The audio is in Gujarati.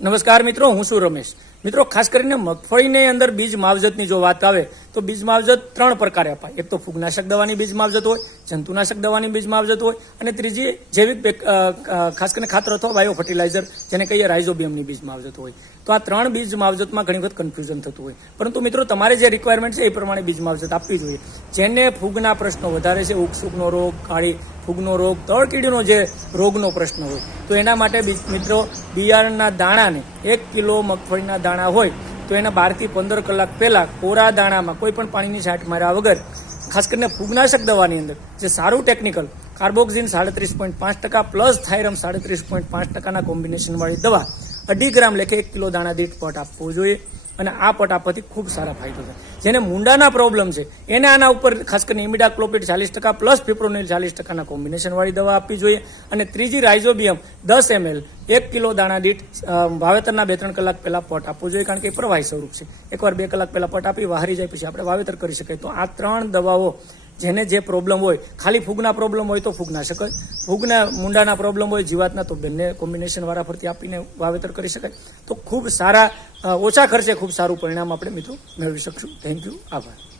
નમસ્કાર મિત્રો, હું છું રમેશ. મિત્રો, ખાસ કરીને મગફળીની અંદર બીજ માવજતની જો વાત આવે તો બીજ માવજત 3 પ્રકારે અપાય. એક તો ફૂગનાશક દવાની બીજ માવજત હોય, જંતુનાશક દવાની બીજ માવજત હોય અને ત્રીજી જૈવિક ખાસ કરીને ખાતર અથવા બાયો ફર્ટિલાઇઝર જેને કહીએ રાઇઝોબિયમની બીજ માવજત હોય. તો આ 3 બીજ માવજતમાં ઘણી વખત કન્ફ્યુઝન થતું હોય, પરંતુ મિત્રો તમારે જે રિક્વાયરમેન્ટ છે એ પ્રમાણે બીજ માવજત આપવી જોઈએ. જેને ફૂગના પ્રશ્નો વધારે છે, ઉગસુગનો રોગ, કાળી ફૂગનો રોગ, તળકીડીનો જે રોગનો પ્રશ્ન હોય, તો એના માટે મિત્રો બિયારણના દાણાને 1 કિલો મગફળીના દાણા હોય તો એના 12 થી 15 કલાક પહેલા કોરા દાણામાં કોઈ પણ પાણીની છાંટ માર્યા વગર ખાસ કરીને ફૂગનાશક દવાની અંદર જે સારું ટેકનિકલ કાર્બોક્સિન 37.5% પ્લસ થાયરમ 37.5%ના કોમ્બિનેશનવાળી દવા 2.5 ગ્રામ લેખે 1 કિલો દાણા દીઠ પટ આપવો જોઈએ. અને આ પટ આપવાથી ખૂબ સારા ફાયદો છે. જેને મુંડાના પ્રોબ્લેમ છે એને આના ઉપર ખાસ કરીને ઇમિડાક્લોપિડ 40% પ્લસ ફિપ્રોનિલ 40%ના કોમ્બિનેશનવાળી દવા આપવી જોઈએ. અને ત્રીજી રાઇઝોબિયમ 10 ml 1 કિલો દાણા દીઠ વાવેતરના 2-3 કલાક પહેલા પટ આપવો જોઈએ, કારણ કે એ પ્રવાહી સ્વરૂપ છે. એકવાર 2 કલાક પહેલા પટ આપી વહારી જાય પછી આપણે વાવેતર કરી શકાય. તો આ 3 દવાઓ જેને જે પ્રોબ્લેમ હોય, ખાલી ફૂગના પ્રોબ્લેમ હોય તો ફૂગનાશક, ફૂગના મુંડાના પ્રોબ્લેમ હોય જીવાતના તો બંને કોમ્બિનેશન વાળા ફરતી આપીને વાવેતર કરી શકાય. તો ખૂબ સારા ઓછા ખર્ચે ખૂબ સારું પરિણામ આપણે મિત્રો મેળવી શકશું. થેન્ક યુ, આભાર.